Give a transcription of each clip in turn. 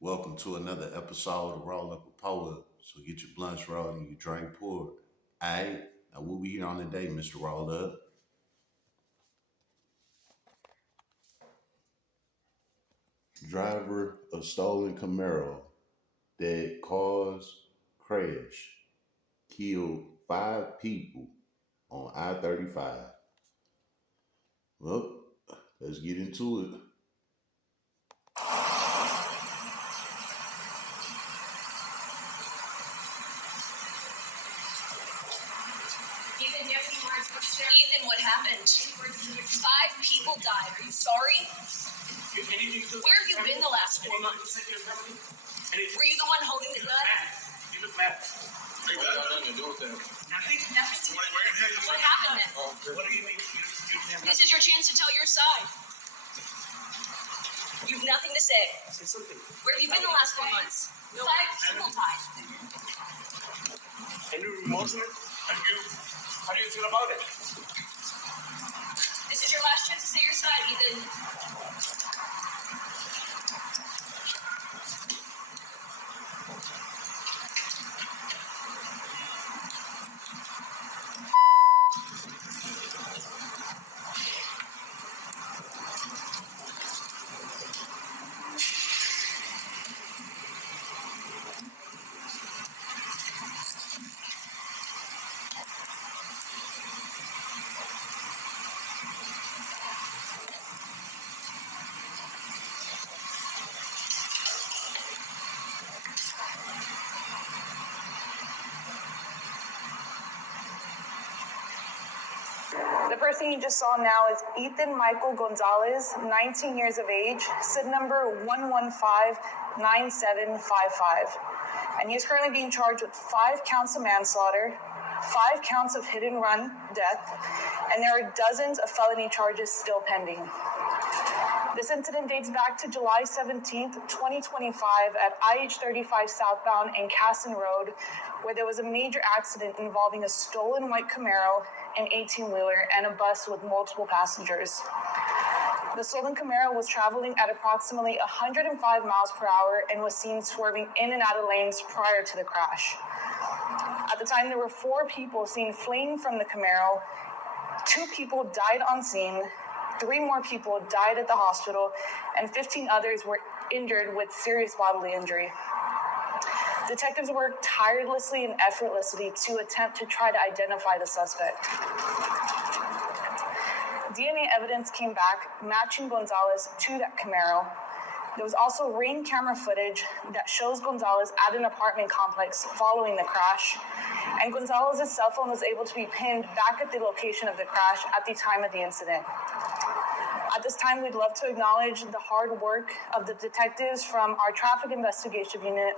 Welcome to another episode of Roll Up a Poet. So get your blunts rolled and your drink poured. Alright, now what we here on today, Mr. Roll Up? Driver of stolen Camaro that caused crash, killed 5 people on I-35. Well, let's get into it. Ethan, what happened? 5 people died. Are you sorry? Where have you been the last 4 months? Were you the one holding the gun? You look mad. You got nothing to do with that. Nothing? What happened then? What do you mean? This is your chance to tell your side. You have nothing to say. Say something. Where have you been the last 4 months? 5 people died. And you're emotional? How do you feel about it? This is your last chance to say your side, Ethan. The person you just saw now is Ethan Michael Gonzalez, 19 years of age, SID number 1159755. And he is currently being charged with 5 counts of manslaughter, 5 counts of hit and run death, and there are dozens of felony charges still pending. This incident dates back to July 17th, 2025 at IH-35 southbound in Casson Road, where there was a major accident involving a stolen white Camaro, an 18-wheeler, and a bus with multiple passengers. The stolen Camaro was traveling at approximately 105 miles per hour and was seen swerving in and out of lanes prior to the crash. At the time, there were 4 people seen fleeing from the Camaro. 2 people died on scene. 3 more people died at the hospital, and 15 others were injured with serious bodily injury. Detectives worked tirelessly and effortlessly to attempt to try to identify the suspect. DNA evidence came back matching Gonzalez to that Camaro. There was also ring camera footage that shows Gonzalez at an apartment complex following the crash, and Gonzalez's cell phone was able to be pinned back at the location of the crash at the time of the incident. At this time, we'd love to acknowledge the hard work of the detectives from our traffic investigation unit,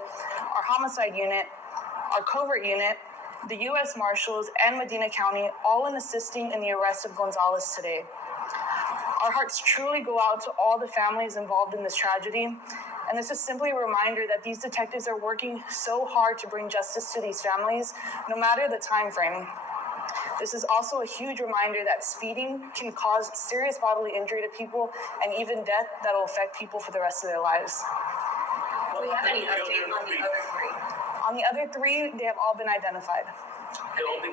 our homicide unit, our covert unit, the U.S. Marshals, and Medina County, all in assisting in the arrest of Gonzalez today. Our hearts truly go out to all the families involved in this tragedy, and this is simply a reminder that these detectives are working so hard to bring justice to these families, no matter the time frame. This is also a huge reminder that speeding can cause serious bodily injury to people and even death that will affect people for the rest of their lives. Do we have any update on the other 3? On the other 3, they have all been identified. They all been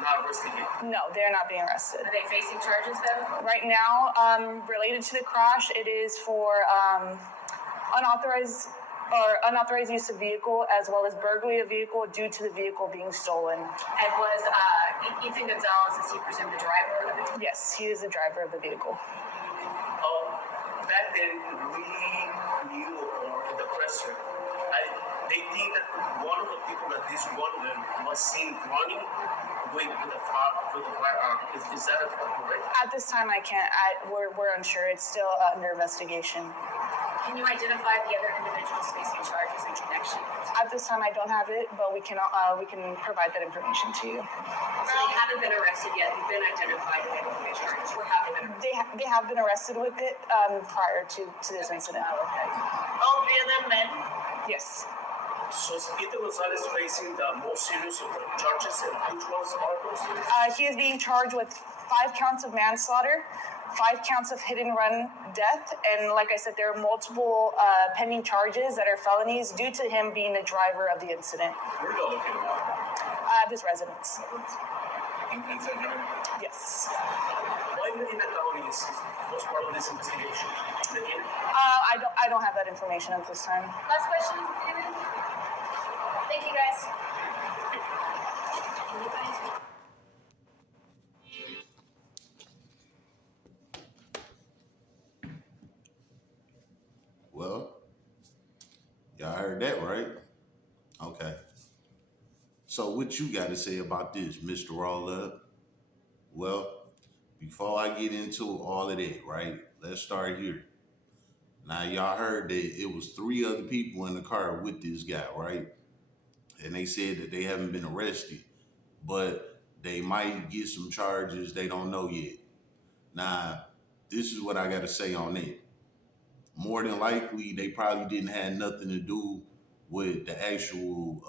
not arrested yet. No, they're not being arrested. Are they facing charges then? Right now, related to the crash, it is for unauthorized use of vehicle, as well as burglary of vehicle due to the vehicle being stolen. And was Ethan Gonzalez, is he presumed the driver of it? Yes, he is the driver of the vehicle. Back then, we knew, or the pressure, they think that one of the people that this one of them was seen running with the firearm. Is that correct? At this time, we're unsure. It's still under investigation. Can you identify the other individuals facing charges in connection? At this time, I don't have it, but we can provide that information to you. So they haven't been arrested yet. They've been identified and able to face charges. Or have they been arrested? They have been arrested with it prior to this incident. Oh, okay. All 3 of them men? Yes. So is Ethan Gonzalez facing the most serious of the charges, and which ones are those? He is being charged with 5 counts of manslaughter, 5 counts of hit and run death, and like I said, there are multiple pending charges that are felonies due to him being the driver of the incident. Where are y'all located now? His residence. In San Diego? Yes. Why Medina County was part of this investigation? I don't have that information at this time. Last question, David? Thank you, guys. Well, y'all heard that, right? Okay. So what you got to say about this, Mr. Roll Up? Well, before I get into all of that, right, let's start here. Now, y'all heard that it was 3 other people in the car with this guy, right? And they said that they haven't been arrested, but they might get some charges they don't know yet. Now, this is what I got to say on it. More than likely, they probably didn't have nothing to do with the actual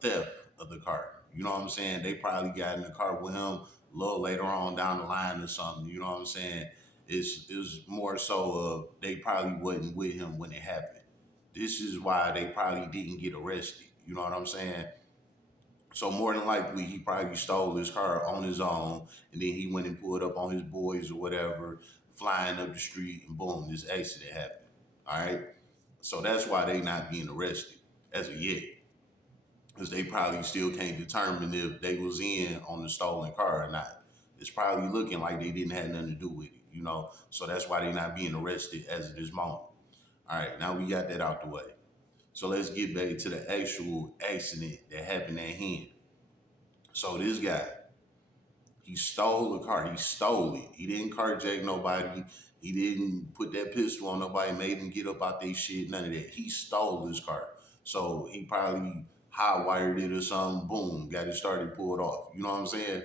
theft of the car. You know what I'm saying? They probably got in the car with him a little later on down the line or something. You know what I'm saying? It's more so they probably wasn't with him when it happened. This is why they probably didn't get arrested. You know what I'm saying? So more than likely, he probably stole his car on his own, and then he went and pulled up on his boys or whatever, flying up the street, and boom, this accident happened. All right? So that's why they not being arrested as of yet. Because they probably still can't determine if they was in on the stolen car or not. It's probably looking like they didn't have nothing to do with it, you know? So that's why they not being arrested as of this moment. All right, now we got that out the way. So let's get back to the actual accident that happened at hand. So this guy, he stole a car. He stole it. He didn't carjack nobody. He didn't put that pistol on nobody, made him get up out their shit, none of that. He stole his car. So he probably hot-wired it or something, boom, got it started, pulled off. You know what I'm saying?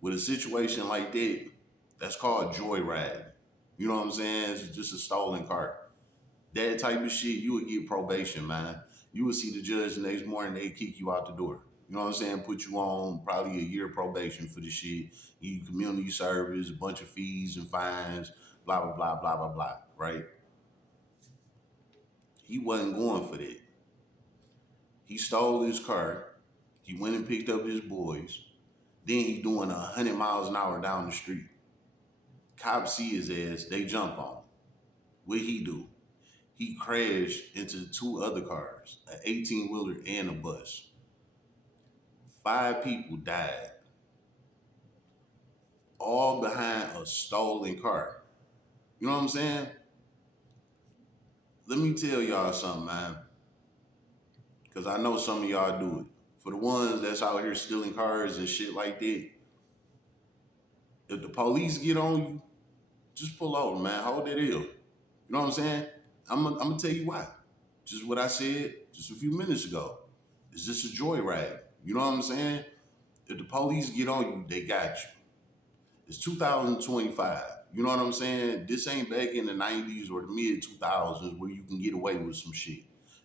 With a situation like that, that's called joyride. You know what I'm saying? It's just a stolen car. That type of shit, you would get probation, man. You would see the judge the next morning, they kick you out the door. You know what I'm saying? Put you on probably a year probation for the shit. You community service, a bunch of fees and fines, blah, blah, blah, blah, blah, blah, right? He wasn't going for that. He stole his car. He went and picked up his boys. Then he doing 100 miles an hour down the street. Cops see his ass, they jump on him. What he do? He crashed into 2 other cars, an 18-wheeler and a bus. 5 people died, all behind a stolen car. You know what I'm saying? Let me tell y'all something, man, because I know some of y'all do it. For the ones that's out here stealing cars and shit like that, if the police get on you, just pull over, man. Hold that ill. You know what I'm saying? I'm gonna tell you why. Just what I said just a few minutes ago. It's just a joyride. You know what I'm saying? If the police get on you, they got you. It's 2025. You know what I'm saying? This ain't back in the 90s or the mid 2000s where you can get away with some shit.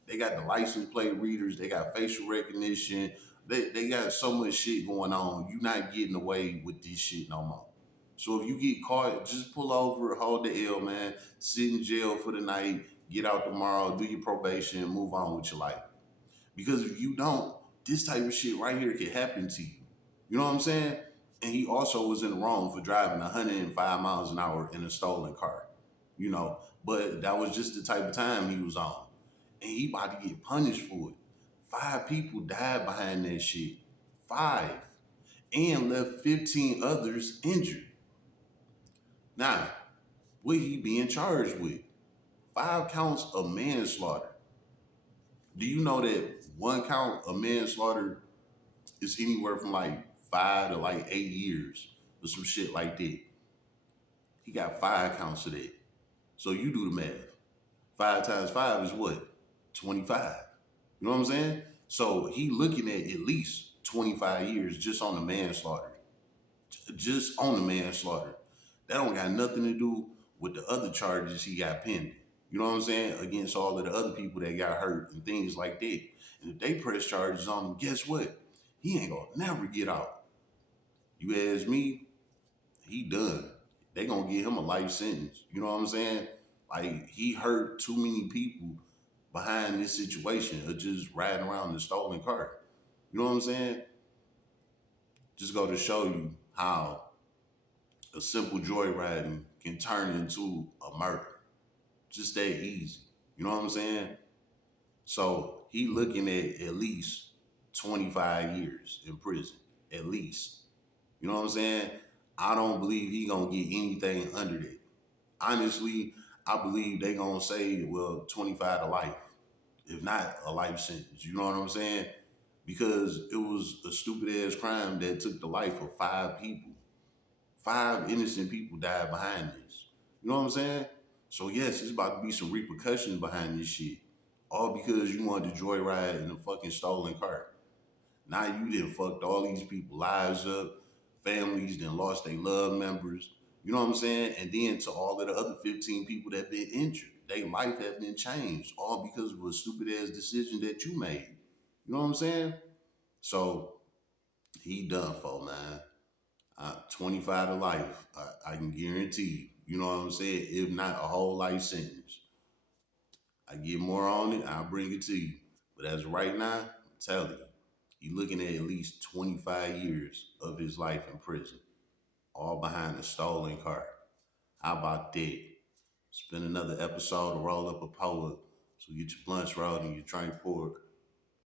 They got the license plate readers. They got facial recognition. They got so much shit going on. You're not getting away with this shit no more. So if you get caught, just pull over, hold the L, man. Sit in jail for the night, get out tomorrow, do your probation, and move on with your life. Because if you don't, this type of shit right here can happen to you. You know what I'm saying? And he also was in the wrong for driving 105 miles an hour in a stolen car. You know, but that was just the type of time he was on. And he about to get punished for it. 5 people died behind that shit. 5. And left 15 others injured. Now, what he being charged with? 5 counts of manslaughter. Do you know that 1 count of manslaughter is anywhere from like 5 to like 8 years or some shit like that? He got 5 counts of that. So you do the math. 5 times 5 is what? 25. You know what I'm saying? So he looking at least 25 years just on the manslaughter. Just on the manslaughter. That don't got nothing to do with the other charges he got pending. You know what I'm saying? Against all of the other people that got hurt and things like that. And if they press charges on him, guess what? He ain't gonna never get out. You ask me, he done. They gonna give him a life sentence. You know what I'm saying? Like he hurt too many people behind this situation of just riding around in a stolen car. You know what I'm saying? Just go to show you how a simple joyriding can turn into a murder. Just that easy. You know what I'm saying? So he looking at least 25 years in prison, at least. You know what I'm saying? I don't believe he gonna get anything under that. Honestly, I believe they gonna say, well, 25 to life, if not a life sentence. You know what I'm saying? Because it was a stupid ass crime that took the life of 5 people. 5 innocent people died behind this. You know what I'm saying? So yes, it's about to be some repercussions behind this shit. All because you wanted to joyride in a fucking stolen car. Now you done fucked all these people lives up, families done lost their loved members. You know what I'm saying? And then to all of the other 15 people that been injured, their life has been changed, all because of a stupid ass decision that you made. You know what I'm saying? So he done for, man. 25 to life. I can guarantee you. You know what I'm saying? If not a whole life sentence. I get more on it, I'll bring it to you. But as of right now, I'm telling you, he looking at least 25 years of his life in prison, all behind a stolen car. How about that? It's been another episode of Roll Up a Poet. So get your blunts rolled and your drink poured.